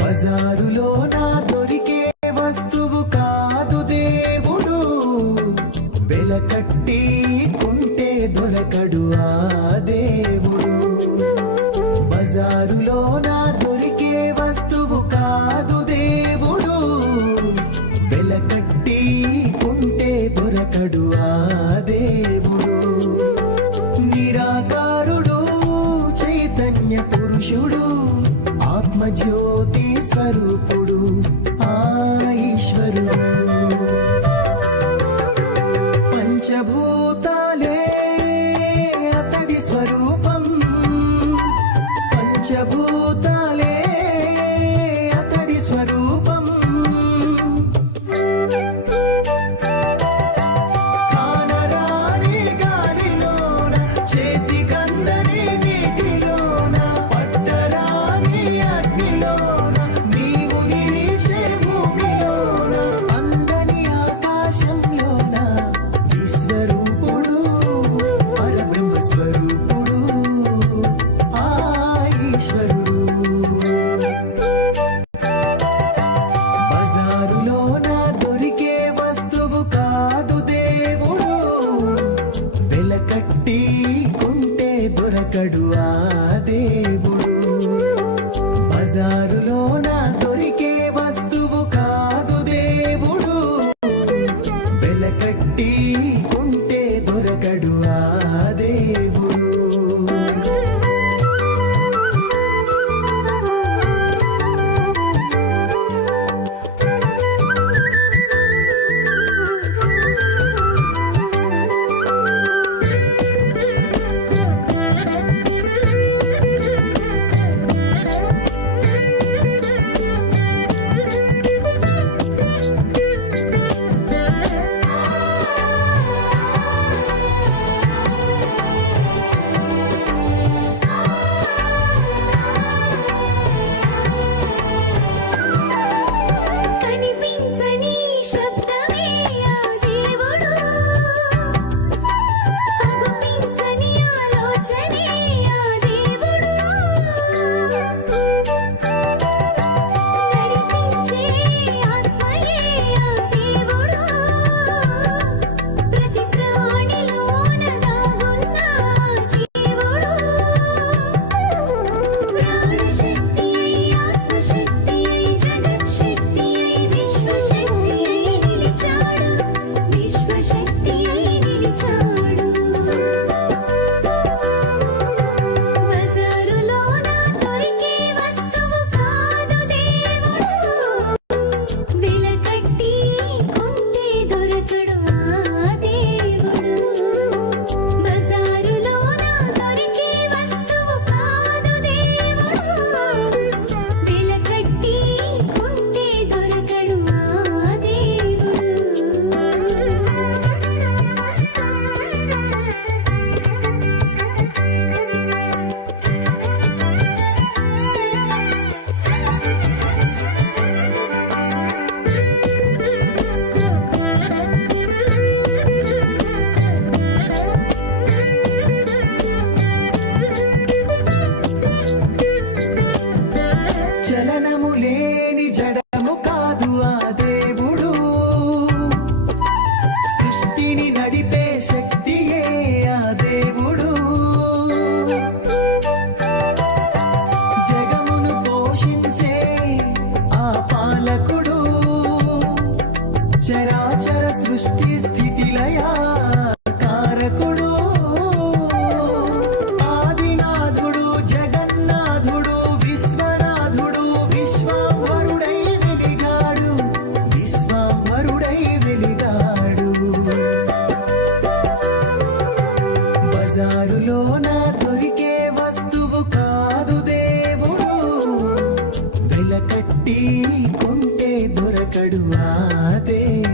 బజారులో నా దొరికే వస్తువు కాదు దేవుడు, వెలకట్టి కొంటే దొరకడు ఆ దేవుడు. బజారులో నా దొరికే వస్తువు కాదు దేవుడు, వెలకట్టి కొంటే దొరకడు ఆ దేవుడు. నిరాకారుడు చైతన్య పురుషుడు, ఆత్మజ్యోతి స్వరూపుడు ఆ ఈశ్వరుడు. పంచభూతాలే అతడి స్వరూపం, పంచభూతాలే అతడి స్వరూపం. కానరాని గాలిలోన, చేతికందని నీటిలోన, పట్టరాని అగ్నిలోన, నీవు నిలిచే భూమిలోన, అందని ఆకాశంలోన, విశ్వరూపుడు పరబ్రహ్మ స్వరూపుడు ఆ ఈశ్వరుడు. బజారులోన దొరికే వస్తువు కాదు దేవుడు, వెలకట్టి కొంటే దొరకడు ఆ దేవుడు. బజారులోన దొరికే వస్తువు కాదు దేవుడు, వెలకట్టి కొంటే దొరకడు ఆ దేవుడు. దారులోన దొరికే వస్తువు కాదు దేవుడు వెలకట్టి కొంటే దొరకడు ఆ దేవుడు